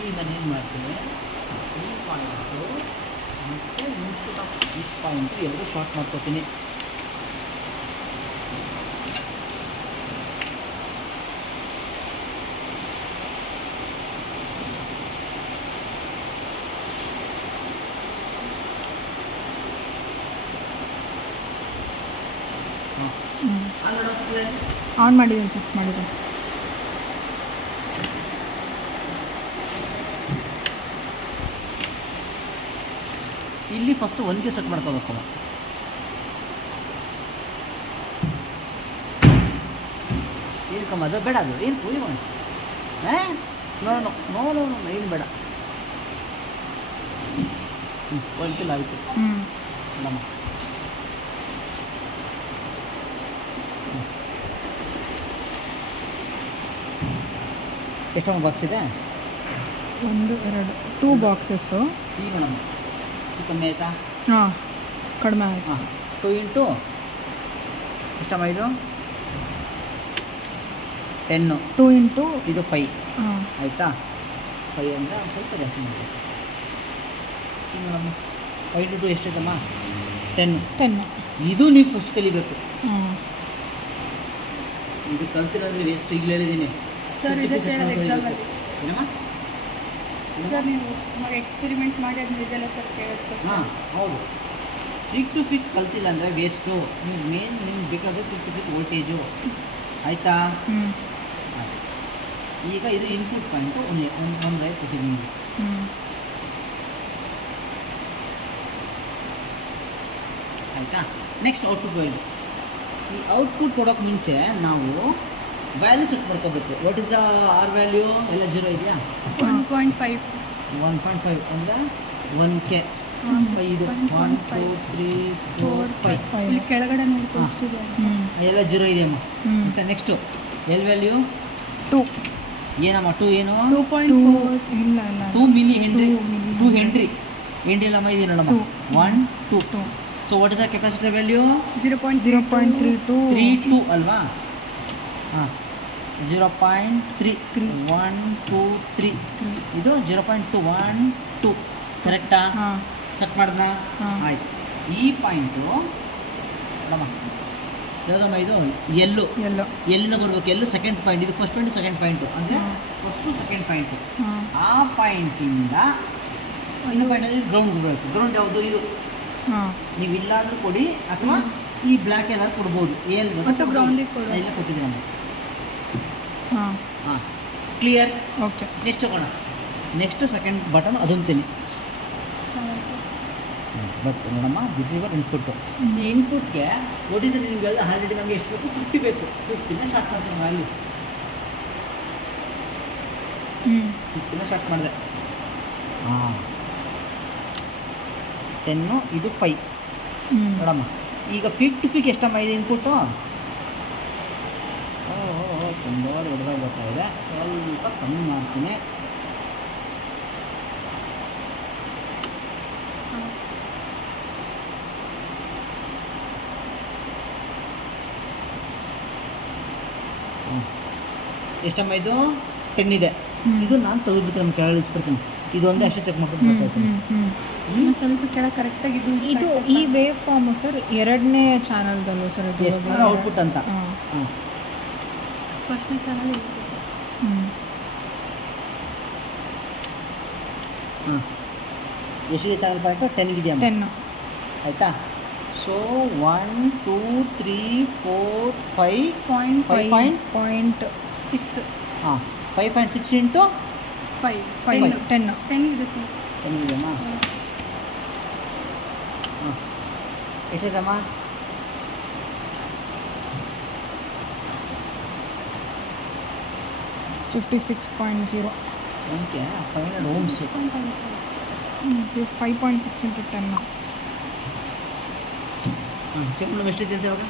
ಈಗ ನಾನು ಏನು ಮಾಡ್ತೀನಿ, ಈ ಪಾಯಿಂಟು ಮತ್ತು ಇನ್ಸ್ಟೆಡ್ ಆಫ್ ದಿಸ್ ಪಾಯಿಂಟು ಎರಡು ಶಾರ್ಟ್ ಮಾಡ್ಕೋತೀನಿ. ಆನ್ ಮಾಡಿದ್ದೀನಿ ಸರ್, ಮಾಡಿದ್ದೀನಿ. ಇಲ್ಲಿ ಫಸ್ಟ್ ಒಂದಿಗೆ ಸೆಟ್ ಮಾಡ್ಕೋಬೇಕಮ್ಮ. ಏನಕ್ಕಮ್ಮ ಅದು ಬೇಡ, ಅದು ಏನು ಪೂಜೆ ಮಾಡಿ no no no no no ಏನು ಬೇಡ. ಒಂದಿಲ್ಲ ಆಯಿತು ನಮ್ಮ ಎಷ್ಟೊಂದು ಬಾಕ್ಸ್ ಇದೆ? 1 2 2 ಬಾಕ್ಸಸ್ಸು. ಈಗ ಮೇಡಮ್ ಕಮ್ಮಿ ಆಯಿತಾ? ಹಾಂ, ಕಡಿಮೆ ಆಯಿತು. ಹಾಂ, 2 ಇಂಟು ಎಷ್ಟಮ್ಮ ಇದು? 10. 2 ಇಂಟು ಇದು 5. ಹಾಂ, ಆಯಿತಾ? 5 ಅಂದರೆ ಸ್ವಲ್ಪ ಜಾಸ್ತಿ ಮಾಡಿ. ಈಗ ಮೇಡಮ್ 5 ಇಂಟು 2 ಎಷ್ಟಾಯ್ತಮ್ಮ? 10. ಇದು ನೀವು ಫಸ್ಟ್ ಕಲಿಬೇಕು. ಹಾಂ, ಇದು ಕಲ್ತಿರೋದ್ರೆ ವೇಸ್ಟ್. ಈಗಲೂ ಹೇಳಿದ್ದೀನಿ ಸರ್, ಇದೆ ಕೇಳೋದು ಎಕ್ಸಾಮಲ್ಲಿ. ಏನಮ್ಮ? ಸರ್, ನೀವು ಎಕ್ಸ್ಪೆರಿಮೆಂಟ್ ಮಾಡಿ ಅದನ್ನ ಇದೆಲ್ಲ ಸರ್ ಕೇಳೋದು. ಹಾಂ ಹೌದು, ಫಿಕ್ ಟು ಫಿಕ್ ಕಲ್ತಿಲ್ಲ ಅಂದರೆ ವೇಸ್ಟು. ನಿಮ್ಗೆ ಮೇನ್ ನಿಮ್ಗೆ ಬೇಕಾದ್ರೆ ಫಿಕ್ ಟು ಫಿಕ್ ವೋಲ್ಟೇಜು. ಆಯಿತಾ? ಈಗ ಇದು ಇನ್ಪುಟ್ ಪಾಯಿಂಟು ಒಂದು ಲೈಟ್ ಕೊಟ್ಟಿದ್ದೀನಿ ನಿಮಗೆ. ಆಯಿತಾ? Next output point. ಈ ಔಟ್ಪುಟ್ ಕೊಡೋಕ್ಕೆ ಮುಂಚೆ ನಾವು ವ್ಯಾಲ್ಯೂ ಸೆಟ್ ಮಾಡ್ಕೋಬೇಕು. What is the R value? ಎಲ್ಲ 0 ಇದೆಯಾ? 1.5. 1.5 ಅಂದರೆ 1K. 5 1 2 3 4 5 ಇಲ್ಲಿ ಕೆಳಗಡೆ ನೋಡ್ಕೊಂಡು ಎಷ್ಟಿದೆ ಎಲ್ಲ 0 ಇದೆಯಮ್ಮ. ಮತ್ತು ನೆಕ್ಸ್ಟು ಎಲ್ ವ್ಯಾಲ್ಯೂ 2. ಏನಮ್ಮ 2 ಏನು? 2.4. ಇಲ್ಲ ಇಲ್ಲ 2 ಮಿಲಿ ಹೆನ್ರಿ. 2 ಹೆನ್ರಿ. ಹೆನ್ರಿ ಅಲ್ಲಮ್ಮ, ಇದೆ ನೋಡಮ್ಮ. 1 2. So what is the capacitor value? 0.32 ಅಲ್ವಾ? ಹಾಂ, 0.3 1 2 3. ಇದು 0.2 1 2. ಕರೆಕ್ಟಾ? ಹಾಂ, ಸೆಟ್ ಮಾಡ್ದಾ? ಹಾಂ. ಆಯ್ತು. ಈ ಪಾಯಿಂಟು ನೋಡಮ್ಮ ಯಾವುದಮ್ಮ ಇದು? ಎಲ್ಲು. ಎಲ್ಲಿಂದ ಬರ್ಬೇಕು? ಎಲ್ಲು ಸೆಕೆಂಡ್ ಪಾಯಿಂಟ್. ಇದು ಫಸ್ಟ್ ಪಾಯಿಂಟು ಸೆಕೆಂಡ್ ಪಾಯಿಂಟು ಅಂದರೆ ಫಸ್ಟು ಸೆಕೆಂಡ್ ಪಾಯಿಂಟು. ಆ ಪಾಯಿಂಟಿಂದ ಒಂದು ಪಾಯಿಂಟಲ್ಲಿ ಇದು ಗ್ರೌಂಡ್ ಬರಬೇಕು. ಗ್ರೌಂಡ್ ಯಾವುದು? ಇದು. ನೀವು ಇಲ್ಲಾದರೂ ಕೊಡಿ ಅಥವಾ ಈ ಬ್ಲ್ಯಾಕ್ ಏನಾದ್ರು ಕೊಡ್ಬೋದು. ಏನು ಒಟ್ಟು ಗ್ರೌಂಡಿಗೆ ಕೊಡು. ಎಲ್ಲ ಕೊಟ್ಟಿದ್ದೀರಮ್ಮ. ಹಾಂ, ಹಾಂ, ಕ್ಲಿಯರ್? ಓಕೆ. ನೆಕ್ಸ್ಟ್ ಹೋಗೋಣ. ನೆಕ್ಸ್ಟು ಸೆಕೆಂಡ್ ಬಟನ್ ಅದುಂತೀನಿ. ಬಟ್ ನೋಡಮ್ಮ, ದಿಸ್ ಇಸ್ ಯುವರ್ ಇನ್ಪುಟ್ಟು. ಈ ಇನ್ಪುಟ್ಗೆ ಒಟ್ಟಿದ್ರೆ ನಿಮ್ಗೆ ಆಲ್ರೆಡಿ ನಮಗೆ ಎಷ್ಟು ಬೇಕು? 50 ಬೇಕು. 50ನೇ ಸ್ಟಾರ್ಟ್ ಮಾಡ್ತೀನಿ ವ್ಯಾಲ್ಯೂ. 50ನೇ ಸ್ಟಾರ್ಟ್ ಮಾಡಿದೆ. ಹಾಂ, 10 ಇದು 5 ನೋಡಮ್ಮ. ಈಗ ಫಿಕ್ ಟು ಫಿಕ್ ಎಷ್ಟಮ್ಮ ಇದೆ ಇನ್ಪುಟ್ಟು? ತುಂಬ ದೊಡ್ಡದಾಗಿ ಬರ್ತಾ ಇದೆ. ಸ್ವಲ್ಪ ಕಮ್ಮಿ ಮಾಡ್ತೀನಿ. ಎಷ್ಟಮ್ಮ ಇದು? 10 ಇದೆ. ಇದು ನಾನು ತೆಗೆದುಬಿಟ್ಟು ನಮ್ಮ ಕೆಳಗೆ ಇಳಿಸ್ಬಿಡ್ತೀನಿ. ಇದು ಒಂದೇ ಅಷ್ಟೇ ಚೆಕ್ ಮಾಡ್ಕೊಂಡು ಬರ್ತಾ ಇದ್ದೀನಿ. ಸ್ವಲ್ಪ ಕೆಳಗೆ ಕರೆಕ್ಟಾಗಿ ಇದು ಈ ವೇವ್ ಫಾರ್ಮು ಸರ್ 2ನೇ ಚಾನಲ್ದಲ್ಲೂ ಸರ್ ಇದು ಅದು ಔಟ್ಪುಟ್ ಅಂತ. ಹಾಂ, ಫಸ್ಟ್ನೇ ಚಾನಲ್. ಹಾಂ, ಎಷ್ಟಿದೆ ಚಾನಲ್ ಪಾಯಿಂಟು? 10 ಇದೆಯಾ? 10. ಆಯಿತಾ? ಸೊ 1 2 3 4 5 5.6. ಹಾಂ, 5.6 ಇಂಟು 10 ಇದೆ ಸರ್. 10 ಇದೆಯಮ್ಮ. ಹಾಂ, ಎಷ್ಟಿದೆಮ್ಮ? 56.0. Okay, 500 Ohm's. 5.6 into 10. ಹಾಂ, ಚೆಕ್ ಮಾಡಿ ಎಷ್ಟಿದೆ ಅಂತ ಇವಾಗ?